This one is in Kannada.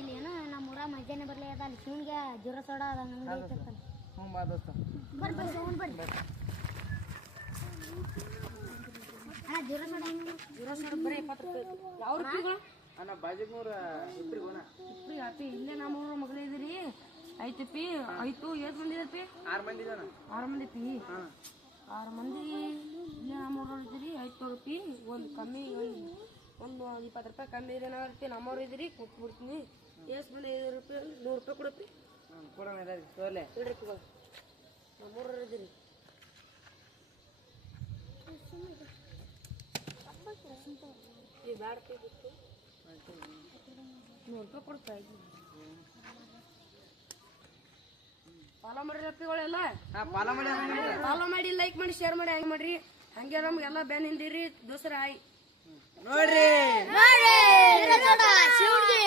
ಇಲ್ಲಿ ಏನೋ ನಮ್ಮ ಊರ ಮಧ್ಯಾಹ್ನ ಬರ್ಲಿ ಅದ ಅಲ್ಲಿ ಶಿವನ್ಗೆ ಜ್ವರ ಸೋಡ ಅದ ಅಂಗಡಿ ಐತಂತ. ಹ್ಞೂ ಬಾ ದೋಸ್ತ ಬರ್ರಿ ಬರ್ರಿ ಶಿವನ್ ಬರ್ರಿ. ಅಣ್ಣ ಜ್ವರ ಸೋಡ ಹೆಂಗೆ? ಜ್ವರ ಸೋಡ ಬರೀ 20 ರೂಪಾಯಿ. ಯಾವ ರೂಪಾಯಿಗಳು ಅಣ್ಣ ಬಾಜಿಗ್ನೂರ ಇಬ್ರಿಗೋಣ ಇಪ್ರಿ ಅಪ್ಪಿ ಇಲ್ಲೇ ನಮ್ಮೂರ ಮಗಳೇ ಇದೀರಿ. ಐತಪ್ಪಿ ಆಯ್ತು ಎಷ್ಟು ಮಂದಿ ಇದಪ್ಪಿ? 6 ಮಂದಿ ಇದಾನ. 6 ಮಂದಿ ಪಿ. ಹಾಂ 6 ಮಂದಿ ಇಲ್ಲೇ ನಮ್ಮೂರ ಇದ್ದೀರಿ. ಆಯ್ತು ರೂಪಿ ಒಂದು ಕಮ್ಮಿ ಒಂದು 20 ರೂಪಾಯಿ ಕಮ್ಮಿ ಇದೆ ನಾವೇ ನಮ್ಮವ್ರು ಇದ್ದೀರಿ ಕೊಟ್ಬಿಡ್ತೀನಿ. ಎಷ್ಟು ಮಂದಿ 5 ರೂಪಾಯಿ 100 ರೂಪಾಯಿ ಕೊಡಪ್ಪಿ. ಕೊಡೋಣ ಇದಾರಿ ತೋರ್ಲೆ 2 ರೂಪಾಯಿಗಳು ನಮ್ಮೂರ ಇದ್ದೀರಿ. ಈ ಬ್ಯಾಡ ಪಿ ಬಿಟ್ಟು 100 ರೂಪಾಯಿ ಕೊಡ್ತಾ ಇದ್ದೀನಿ. ಫಾಲೋ ಮಾಡ್ರಿ ಅಪ್ಪಿಗಳೆಲ್ಲ. ಫಾಲೋ ಮಾಡಿ ಲೈಕ್ ಮಾಡಿ ಶೇರ್ ಮಾಡಿ ಹಂಗೆ ಮಾಡ್ರಿ. ಹಂಗೆ ನಮ್ಗೆಲ್ಲ ಬ್ಯಾನ್ ಹಿಂದಿರಿ ದೋಸ್ತರ ಆಯ್ ನೋಡ್ರಿ ಜ್ವರ ಸೋಡ ಶಿವನ್ಗೆ